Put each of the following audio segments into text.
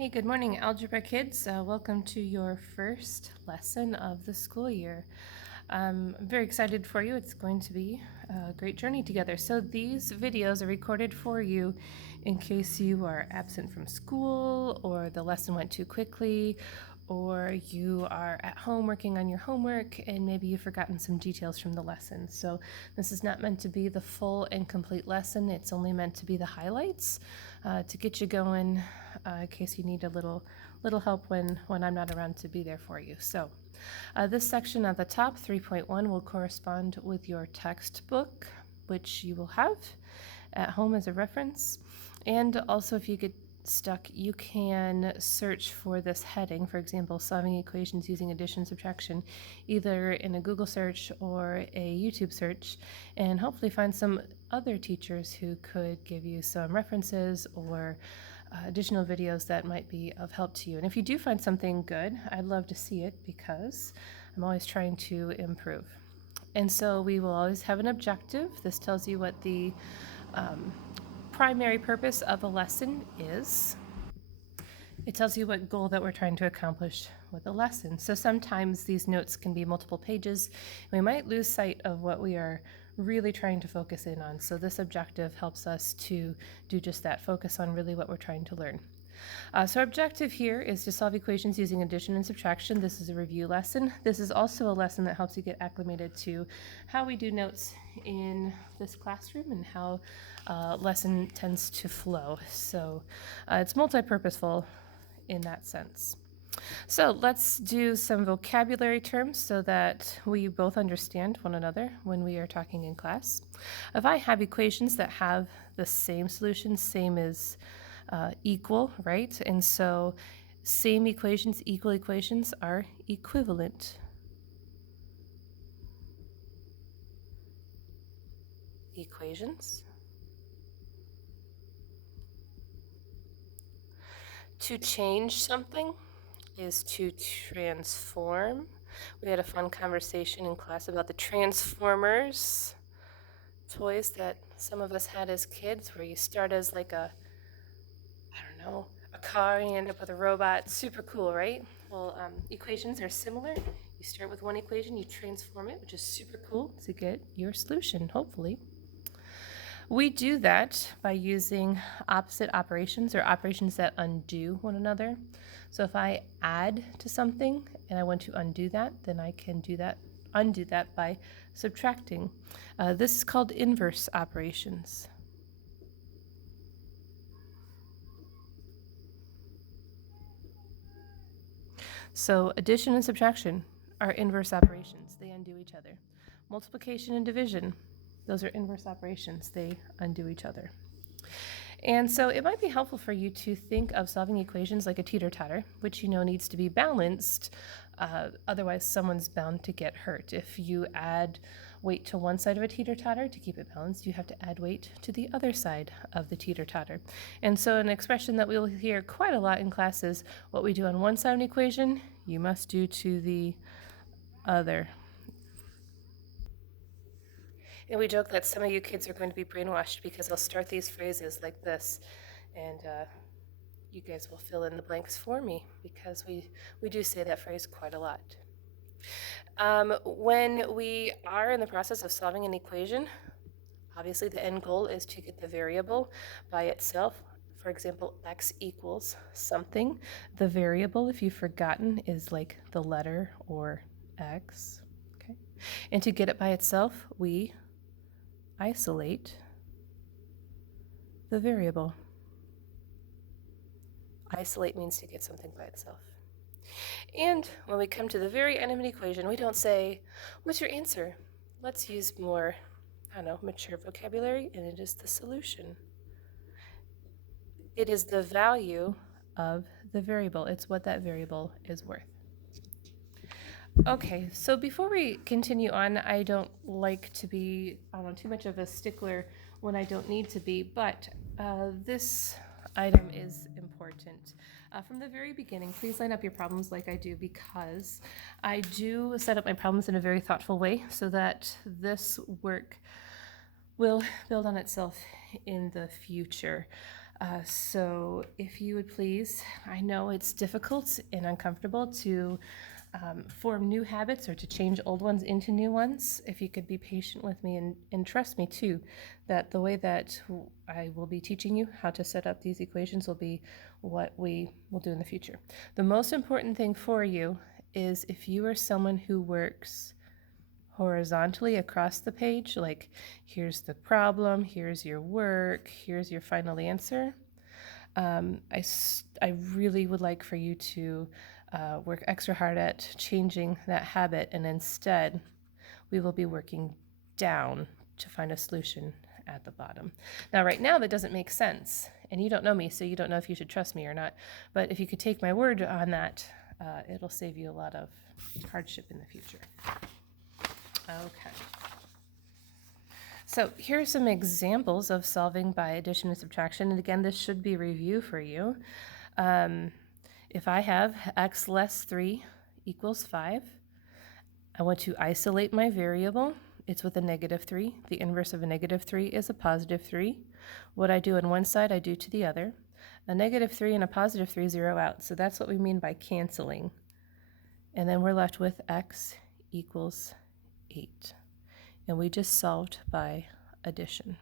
Hey, good morning, algebra kids. Welcome to your first lesson of the school year. I'm very excited for you. It's going to be a great journey together. So these videos are recorded for you in case you are absent from school, or the lesson went too quickly, or you are at home working on your homework and maybe you've forgotten some details from the lesson. So this is not meant to be the full and complete lesson. It's only meant to be the highlights to get you going in case you need a little help when I'm not around to be there for you. So this section at the top, 3.1, will correspond with your textbook, which you will have at home as a reference. And also, if you get stuck, you can search for this heading, for example, solving equations using addition and subtraction, either in a Google search or a YouTube search, and hopefully find some other teachers who could give you some references or additional videos that might be of help to you. And if you do find something good, I'd love to see it because I'm always trying to improve. And so we will always have an objective. This tells you what the primary purpose of a lesson is. It tells you what goal that we're trying to accomplish with a lesson. So sometimes these notes can be multiple pages. We might lose sight of what we are really trying to focus in on. So this objective helps us to do just that, focus on really what we're trying to learn. So our objective here is to solve equations using addition and subtraction. This is a review lesson. This is also a lesson that helps you get acclimated to how we do notes in this classroom and how lesson tends to flow. So it's multi-purposeful in that sense. So let's do some vocabulary terms so that we both understand one another when we are talking in class. If I have equations that have the same solution, same is equal, right? And so same equations, equal equations are equivalent. Equations. To change something is to transform. We had a fun conversation in class about the Transformers toys that some of us had as kids, where you start as like a car and you end up with a robot. Super cool, right? Well, equations are similar. You start with one equation, you transform it, which is super cool to get your solution, hopefully. We do that by using opposite operations, or operations that undo one another. So if I add to something and I want to undo that, then I can undo that by subtracting. This is called inverse operations. So addition and subtraction are inverse operations. They undo each other. Multiplication and division, those are inverse operations. They undo each other. And so it might be helpful for you to think of solving equations like a teeter-totter, which you know needs to be balanced. Otherwise, someone's bound to get hurt. If you add weight to one side of a teeter-totter to keep it balanced, you have to add weight to the other side of the teeter-totter. And so an expression that we'll hear quite a lot in class is, what we do on one side of an equation, you must do to the other. And we joke that some of you kids are going to be brainwashed because I'll start these phrases like this, and you guys will fill in the blanks for me, because we do say that phrase quite a lot. When we are in the process of solving an equation, obviously the end goal is to get the variable by itself. For example, x equals something. The variable, if you've forgotten, is like the letter or x. Okay? And to get it by itself, we isolate the variable. Isolate means to get something by itself. And when we come to the very end of an equation, we don't say, what's your answer? Let's use more, mature vocabulary, and it is the solution. It is the value of the variable. It's what that variable is worth. Okay, so before we continue on, I don't like to be too much of a stickler when I don't need to be, but this item is important. From the very beginning, please line up your problems like I do, because I do set up my problems in a very thoughtful way so that this work will build on itself in the future. So if you would please, I know it's difficult and uncomfortable to form new habits or to change old ones into new ones. If you could be patient with me and trust me too, that the way that I will be teaching you how to set up these equations will be what we will do in the future. The most important thing for you is if you are someone who works horizontally across the page, like here's the problem, here's your work, here's your final answer. I really would like for you to work extra hard at changing that habit, and instead we will be working down to find a solution at the bottom. Now, right now, that doesn't make sense, and you don't know me, so you don't know if you should trust me or not. But if you could take my word on that, it'll save you a lot of hardship in the future. Okay. So here are some examples of solving by addition and subtraction. And again, this should be review for you. If I have x less 3 equals 5, I want to isolate my variable. It's with a negative 3. The inverse of a negative 3 is a positive 3. What I do on one side, I do to the other. A negative 3 and a positive 3 zero out. So that's what we mean by canceling. And then we're left with x equals 8. And we just solved by addition.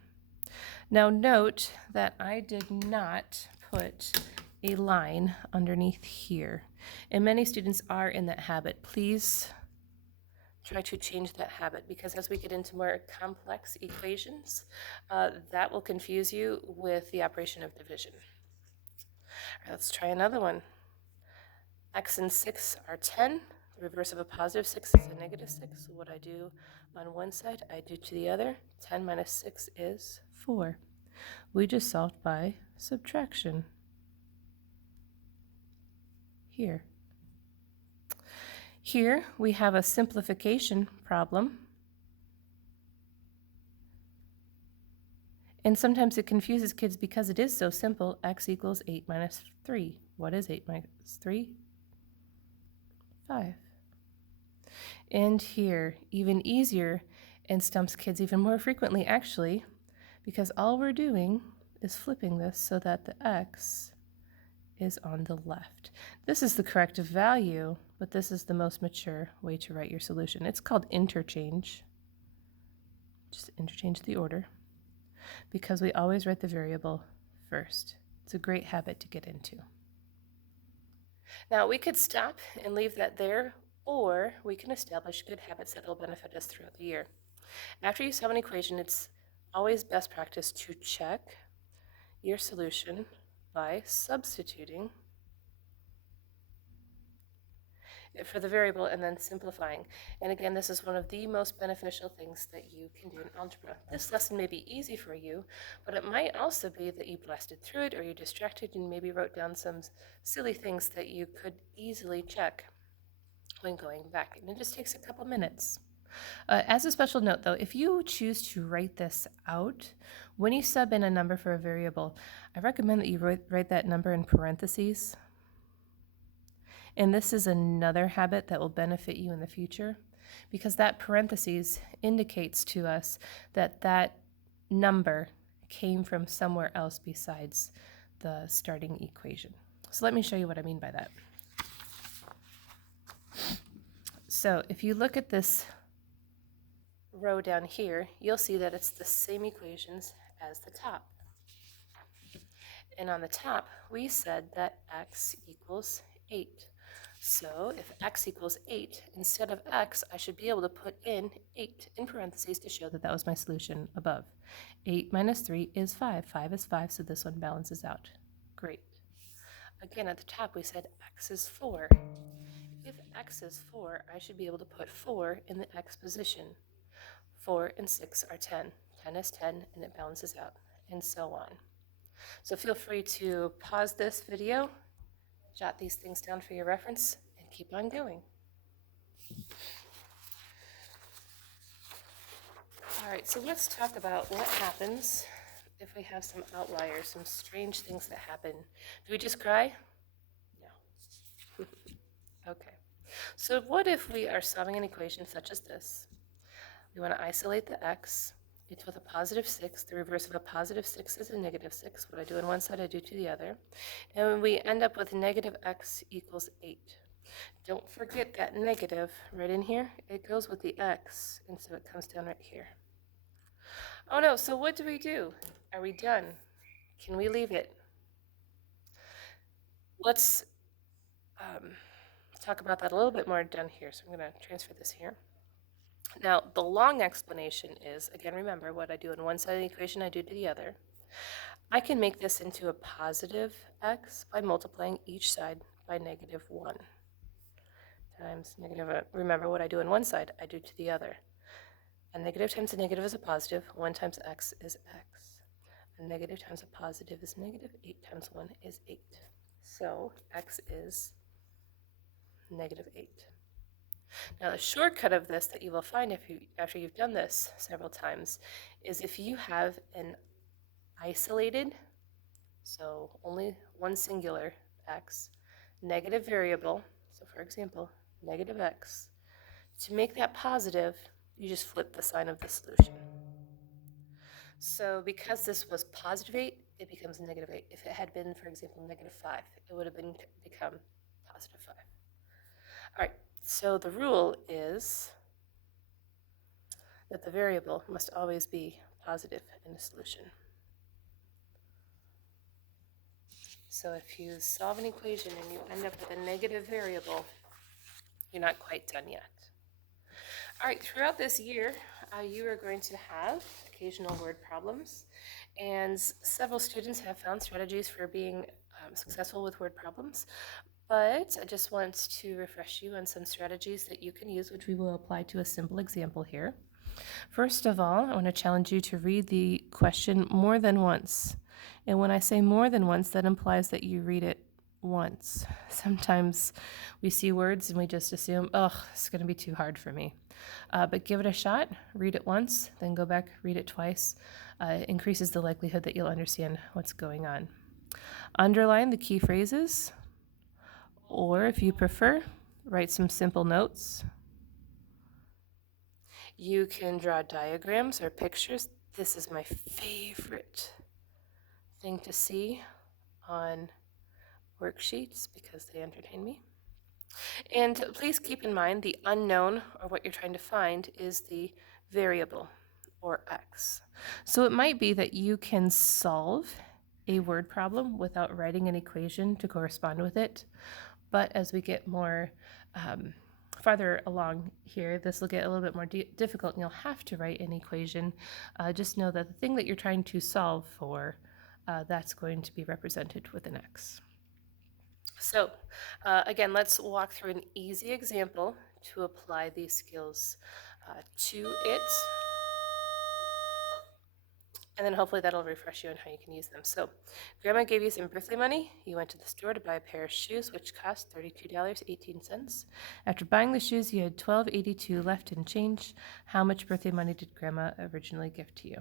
Now note that I did not put a line underneath here. And many students are in that habit. Please try to change that habit, because as we get into more complex equations, that will confuse you with the operation of division. All right, let's try another one. X and 6 are 10. The reverse of a positive 6 is a negative 6. So what I do on one side, I do to the other. 10 minus 6 is 4. We just solved by subtraction here. Here we have a simplification problem. And sometimes it confuses kids because it is so simple. X equals 8 minus 3. What is 8 minus 3? 5. And here, even easier, and stumps kids even more frequently actually, because all we're doing is flipping this so that the x is on the left. This is the correct value, but this is the most mature way to write your solution. It's called interchange. Just interchange the order, because we always write the variable first. It's a great habit to get into. Now we could stop and leave that there, or we can establish good habits that will benefit us throughout the year. After you solve an equation, it's always best practice to check your solution by substituting it for the variable and then simplifying. And again, this is one of the most beneficial things that you can do in algebra. This lesson may be easy for you, but it might also be that you blasted through it, or you're distracted and maybe wrote down some silly things that you could easily check when going back. And it just takes a couple minutes. As a special note, though, if you choose to write this out, when you sub in a number for a variable, I recommend that you write that number in parentheses. And this is another habit that will benefit you in the future, because that parentheses indicates to us that that number came from somewhere else besides the starting equation. So let me show you what I mean by that. So if you look at this row down here, you'll see that it's the same equations as the top. And on the top, we said that x equals 8. So if x equals 8, instead of x, I should be able to put in 8 in parentheses to show that that was my solution above. 8 minus 3 is 5. 5 is 5, so this one balances out. Great. Again, at the top, we said x is 4. If x is 4, I should be able to put 4 in the x position. 4 and 6 are 10. 10 is 10, and it balances out, and so on. So feel free to pause this video, jot these things down for your reference, and keep on going. All right, so let's talk about what happens if we have some outliers, some strange things that happen. Do we just cry? No. Okay. So what if we are solving an equation such as this? We want to isolate the x, It's with a positive 6. The reverse of a positive 6 is a negative 6. What I do on one side, I do to the other. And we end up with negative x equals 8. Don't forget that negative right in here. It goes with the x, and so it comes down right here. Oh no, so what do we do? Are we done? Can we leave it? Let's talk about that a little bit more down here. So I'm going to transfer this here. Now, the long explanation is, again, remember what I do on one side of the equation, I do to the other. I can make this into a positive x by multiplying each side by negative 1 times negative, remember what I do on one side, I do to the other. A negative times a negative is a positive, 1 times x is x. A negative times a positive is negative, 8 times 1 is 8. So x is negative 8. Now the shortcut of this that you will find after you've done this several times is if you have an isolated, so only one singular x, negative variable, so for example, negative x, to make that positive, you just flip the sign of the solution. So because this was positive 8, it becomes negative 8. If it had been, for example, negative 5, it would have become positive 5. All right, so the rule is that the variable must always be positive in a solution. So if you solve an equation and you end up with a negative variable, you're not quite done yet. All right, throughout this year, you are going to have occasional word problems, and several students have found strategies for being successful with word problems. But I just want to refresh you on some strategies that you can use, which we will apply to a simple example here. First of all, I want to challenge you to read the question more than once. And when I say more than once, that implies that you read it once. Sometimes we see words and we just assume, oh, it's going to be too hard for me. But give it a shot, read it once, then go back, read it twice. It increases the likelihood that you'll understand what's going on. Underline the key phrases, or if you prefer, write some simple notes. You can draw diagrams or pictures. This is my favorite thing to see on worksheets because they entertain me. And please keep in mind the unknown, or what you're trying to find, is the variable, or x. So it might be that you can solve a word problem without writing an equation to correspond with it. But as we get more farther along here, this will get a little bit more difficult and you'll have to write an equation. Just know that the thing that you're trying to solve for, that's going to be represented with an x. So again, let's walk through an easy example to apply these skills to it. And then hopefully that'll refresh you on how you can use them. So Grandma gave you some birthday money. You went to the store to buy a pair of shoes, which cost $32.18. After buying the shoes, you had $12.82 left in change. How much birthday money did Grandma originally give to you?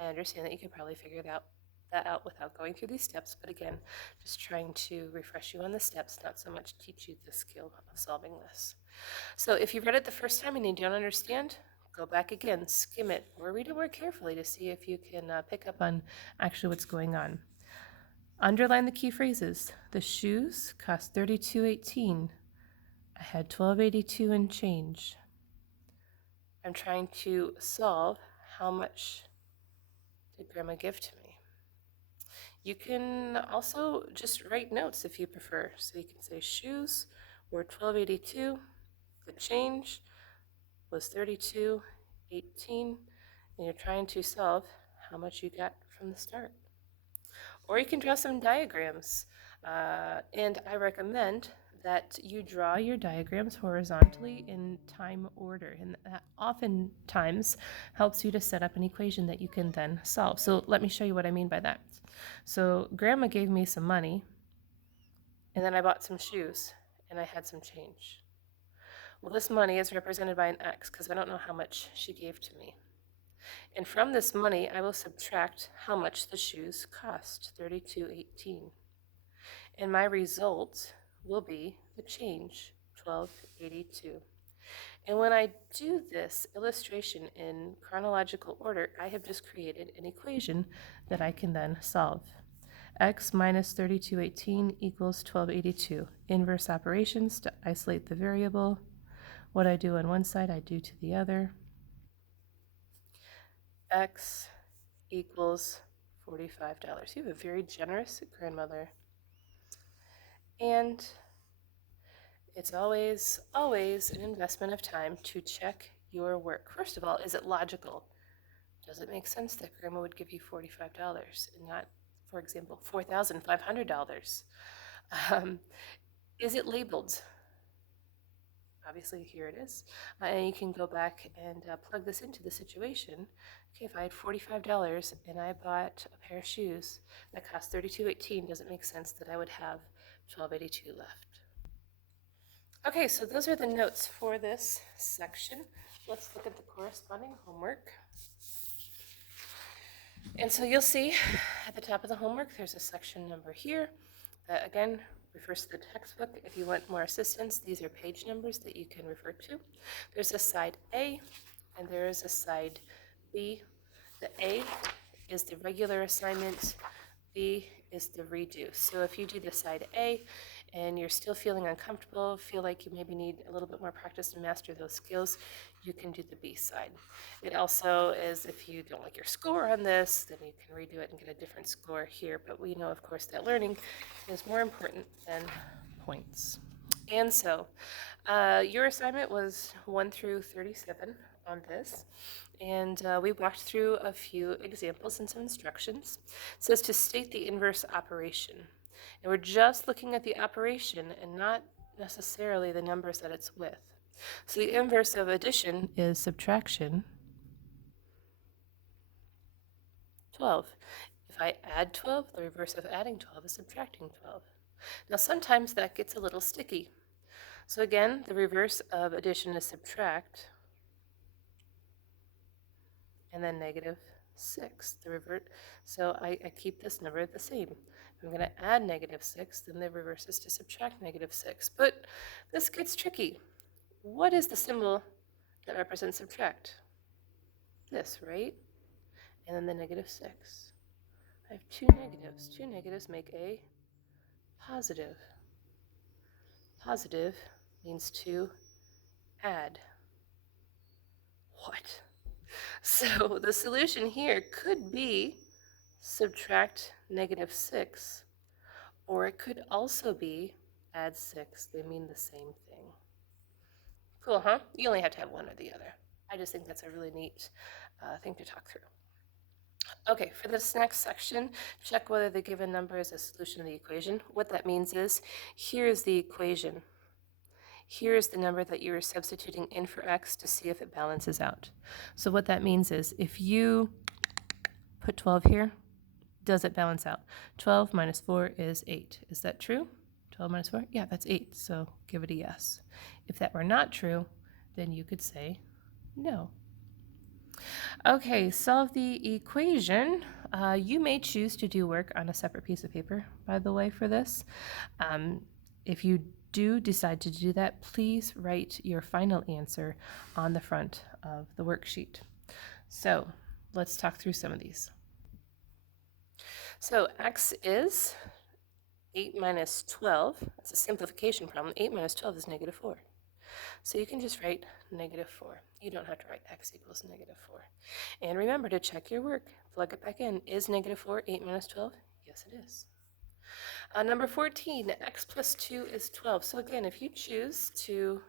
I understand that you could probably figure that out without going through these steps, but again, just trying to refresh you on the steps, not so much teach you the skill of solving this. So if you read it the first time and you don't understand, go back again, skim it, or read it more carefully to see if you can pick up on actually what's going on. Underline the key phrases. The shoes cost $32.18. I had $12.82 in change. I'm trying to solve how much did Grandma give to me. You can also just write notes if you prefer. So you can say shoes were $12.82. The change was $32.18, and you're trying to solve how much you got from the start. Or you can draw some diagrams, and I recommend that you draw your diagrams horizontally in time order, and that oftentimes helps you to set up an equation that you can then solve. So let me show you what I mean by that. So Grandma gave me some money, and then I bought some shoes, and I had some change. Well, this money is represented by an x because I don't know how much she gave to me. And from this money, I will subtract how much the shoes cost, $32.18. And my result will be the change, $12.82. And when I do this illustration in chronological order, I have just created an equation that I can then solve. X minus 3218 equals 1282. Inverse operations to isolate the variable. What I do on one side, I do to the other. X equals $45. You have a very generous grandmother. And it's always an investment of time to check your work. First of all, is it logical? Does it make sense that grandma would give you $45 and not, for example, $4,500? Is it labeled? Obviously, here it is. And you can go back and plug this into the situation. Okay, if I had $45 and I bought a pair of shoes that cost $32.18, does it make sense that I would have $12.82 left? Okay, so those are the notes for this section. Let's look at the corresponding homework. And so you'll see at the top of the homework, there's a section number here that again refers to the textbook. If you want more assistance, these are page numbers that you can refer to. There's a side A and there is a side B. The A is the regular assignment, B is the redo. So if you do the side A and you're still feeling uncomfortable, feel like you maybe need a little bit more practice to master those skills, you can do the B side. It also is, if you don't like your score on this, then you can redo it and get a different score here. But we know, of course, that learning is more important than points. And so your assignment was 1 through 37 on this. And we walked through a few examples and some instructions. It says to state the inverse operation. And we're just looking at the operation and not necessarily the numbers that it's with. So the inverse of addition is subtraction, 12. If I add 12, the reverse of adding 12 is subtracting 12. Now sometimes that gets a little sticky. So again, the reverse of addition is subtract, and then -6. So I keep this number the same. If I'm going to add -6, then the reverse is to subtract -6. But this gets tricky. What is the symbol that represents subtract? This, right? And then the -6. I have two negatives. Two negatives make a positive. Positive means to add. What? So the solution here could be subtract -6, or it could also be add 6. They mean the same thing. Cool, huh? You only have to have one or the other. I just think that's a really neat thing to talk through. Okay, for this next section, check whether the given number is a solution of the equation. What that means is, here is the equation. Here is the number that you are substituting in for x to see if it balances out. So what that means is, if you put 12 here, does it balance out? 12 minus 4 is 8. Is that true? 12 minus 4? Yeah, that's 8, so give it a yes. If that were not true, then you could say no. Okay, solve the equation. You may choose to do work on a separate piece of paper, by the way, for this. If you do decide to do that, please write your final answer on the front of the worksheet. So let's talk through some of these. So x is 8 minus 12. That's a simplification problem. 8 minus 12 is -4. So you can just write -4. You don't have to write x equals -4. And remember to check your work. Plug it back in. Is -4 8 minus 12? Yes, it is. Number 14, x plus 2 is 12. So again, if you choose to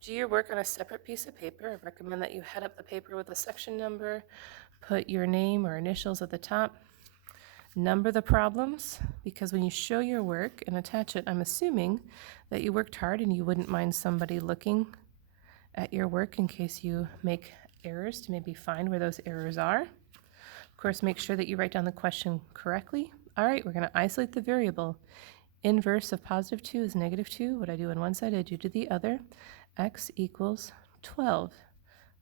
do your work on a separate piece of paper, I recommend that you head up the paper with a section number, put your name or initials at the top, number the problems, because when you show your work and attach it, I'm assuming that you worked hard and you wouldn't mind somebody looking at your work in case you make errors to maybe find where those errors are. Of course, make sure that you write down the question correctly. All right, we're going to isolate the variable. Inverse of +2 is -2. What I do on one side, I do to the other. X equals 12.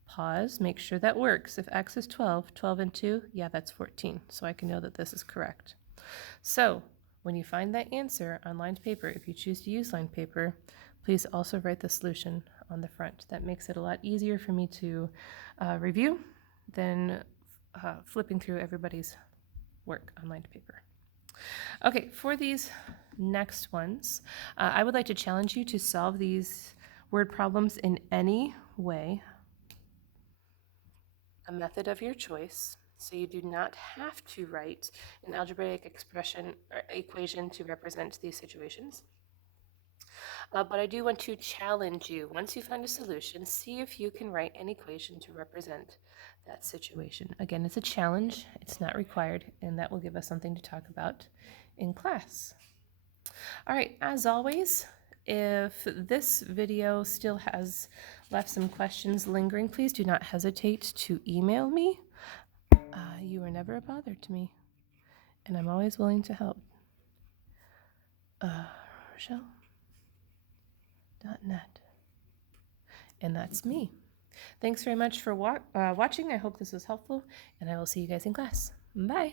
Pause, make sure that works. If x is 12, 12 and 2, yeah, that's 14. So I can know that this is correct. So when you find that answer on lined paper, if you choose to use lined paper, please also write the solution on the front. That makes it a lot easier for me to review than flipping through everybody's work on lined paper. Okay, for these next ones, I would like to challenge you to solve these word problems in any way, a method of your choice, so you do not have to write an algebraic expression or equation to represent these situations. But I do want to challenge you. Once you find a solution, see if you can write an equation to represent that situation. Again, it's a challenge. It's not required, and that will give us something to talk about in class. All right, as always, if this video still has left some questions lingering, please do not hesitate to email me. You are never a bother to me, and I'm always willing to help. Rochelle.net. And that's me. Thanks very much for watching. I hope this was helpful, and I will see you guys in class. Bye.